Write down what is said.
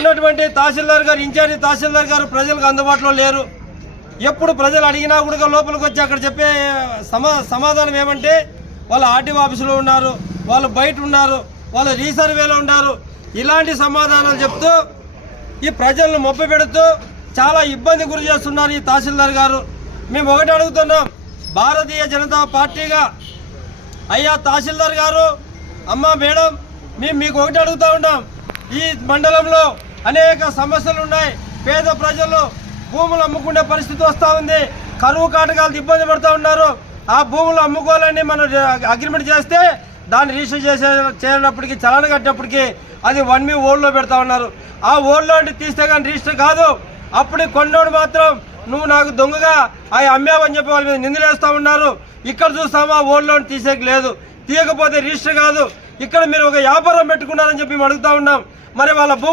ఇక్కడున్నటువంటి తహసీల్దార్ గారు, ఇన్ఛార్జి తహసీల్దార్ గారు ప్రజలకు అందుబాటులో లేరు. ఎప్పుడు ప్రజలు అడిగినా కూడా లోపలికి వచ్చి అక్కడ చెప్పే సమాధానం ఏమంటే వాళ్ళు ఆర్టీఓ ఆఫీసులో ఉన్నారు, వాళ్ళు బయట ఉన్నారు, వాళ్ళు రీసర్వేలో ఉన్నారు. ఇలాంటి సమాధానాలు చెప్తూ ఈ ప్రజలను మొప్ప పెడుతూ చాలా ఇబ్బంది గురి చేస్తున్నారు ఈ తహసీల్దార్ గారు. మేము ఒకటి అడుగుతున్నాం, భారతీయ జనతా పార్టీగా అయ్యా తహసీల్దార్ గారు, అమ్మ మేడం, మేము మీకు ఒకటి అడుగుతూ ఉన్నాం. ఈ మండలంలో అనేక సమస్యలు ఉన్నాయి. పేద ప్రజలు భూములు అమ్ముకునే పరిస్థితి వస్తూ ఉంది. కరువు కాటకాలతో ఇబ్బంది పడుతూ ఉన్నారు. ఆ భూములు అమ్ముకోవాలని మనం అగ్రిమెంట్ చేస్తే దాన్ని రిజిస్టర్ చేసినప్పటికీ, చలాన కట్టినప్పటికీ అది 1 ఓల్డ్లో పెడతా ఉన్నారు. ఆ ఓల్డ్లో తీస్తే కానీ రిజిస్టర్ కాదు. అప్పుడు కొన్నోడు మాత్రం నువ్వు నాకు దొంగగా అవి అమ్మావని చెప్పి వాళ్ళ మీద నిందలేస్తూ ఉన్నారు. ఇక్కడ చూస్తామా ఓల్డ్లో తీసేకి లేదు, తీయకపోతే రిజిస్టర్ కాదు. ఇక్కడ మీరు ఒక వ్యాపారం పెట్టుకున్నారని చెప్పి మేము అడుగుతా ఉన్నాం. మరి వాళ్ళ భూములు